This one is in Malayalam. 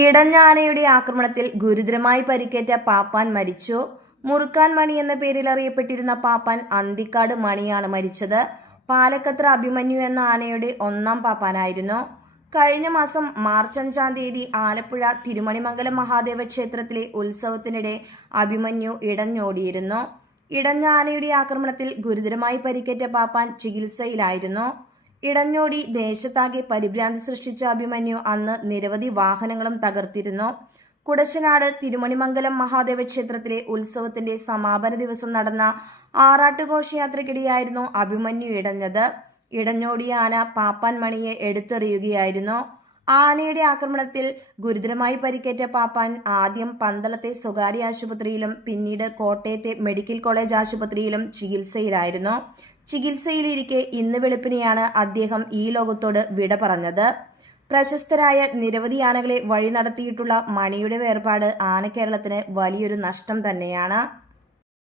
ഇടഞ്ഞാനയുടെ ആക്രമണത്തിൽ ഗുരുതരമായി പരിക്കേറ്റ പാപ്പാൻ മരിച്ചു. മുറുക്കാൻ മണി എന്ന പേരിൽ അറിയപ്പെട്ടിരുന്ന പാപ്പാൻ അന്തിക്കാട് മണിയാണ് മരിച്ചത്. പാലക്കത്ര അഭിമന്യു എന്ന ആനയുടെ ഒന്നാം പാപ്പാനായിരുന്നു. കഴിഞ്ഞ മാസം മാർച്ച് 5-ാം തീയതി ആലപ്പുഴ തിരുമണിമംഗലം മഹാദേവ ക്ഷേത്രത്തിലെ ഉത്സവത്തിനിടെ അഭിമന്യു ഇടഞ്ഞോടിയിരുന്നു. ഇടഞ്ഞ ആനയുടെ ആക്രമണത്തിൽ ഗുരുതരമായി പരിക്കേറ്റ പാപ്പാൻ ചികിത്സയിലായിരുന്നു. ഇടഞ്ഞോടി ദേശത്താകെ പരിഭ്രാന്തി സൃഷ്ടിച്ച അഭിമന്യു അന്ന് നിരവധി വാഹനങ്ങളും തകർത്തിരുന്നു. കുടശനാട് തിരുമണിമംഗലം മഹാദേവ ക്ഷേത്രത്തിലെ ഉത്സവത്തിന്റെ സമാപന ദിവസം നടന്ന ആറാട്ടുഘോഷയാത്രയ്ക്കിടെയായിരുന്നു അഭിമന്യു ഇടഞ്ഞത്. ഇടഞ്ഞോടിയ ആന പാപ്പാൻ മണിയെ എടുത്തെറിയുകയായിരുന്നു. ആനയുടെ ആക്രമണത്തിൽ ഗുരുതരമായി പരിക്കേറ്റ പാപ്പാൻ ആദ്യം പന്തളത്തെ സ്വകാര്യ ആശുപത്രിയിലും പിന്നീട് കോട്ടയത്തെ മെഡിക്കൽ കോളേജ് ആശുപത്രിയിലും ചികിത്സയിലായിരുന്നു. ചികിത്സയിലിരിക്കെ ഇന്ന് വെളുപ്പിനെയാണ് അദ്ദേഹം ഈ ലോകത്തോട് വിട പറഞ്ഞത്. പ്രശസ്തരായ നിരവധി ആനകളെ വഴി നടത്തിയിട്ടുള്ള മണിയുടെ വേർപാട് ആനക്കേരളത്തിന് വലിയൊരു നഷ്ടം തന്നെയാണ്.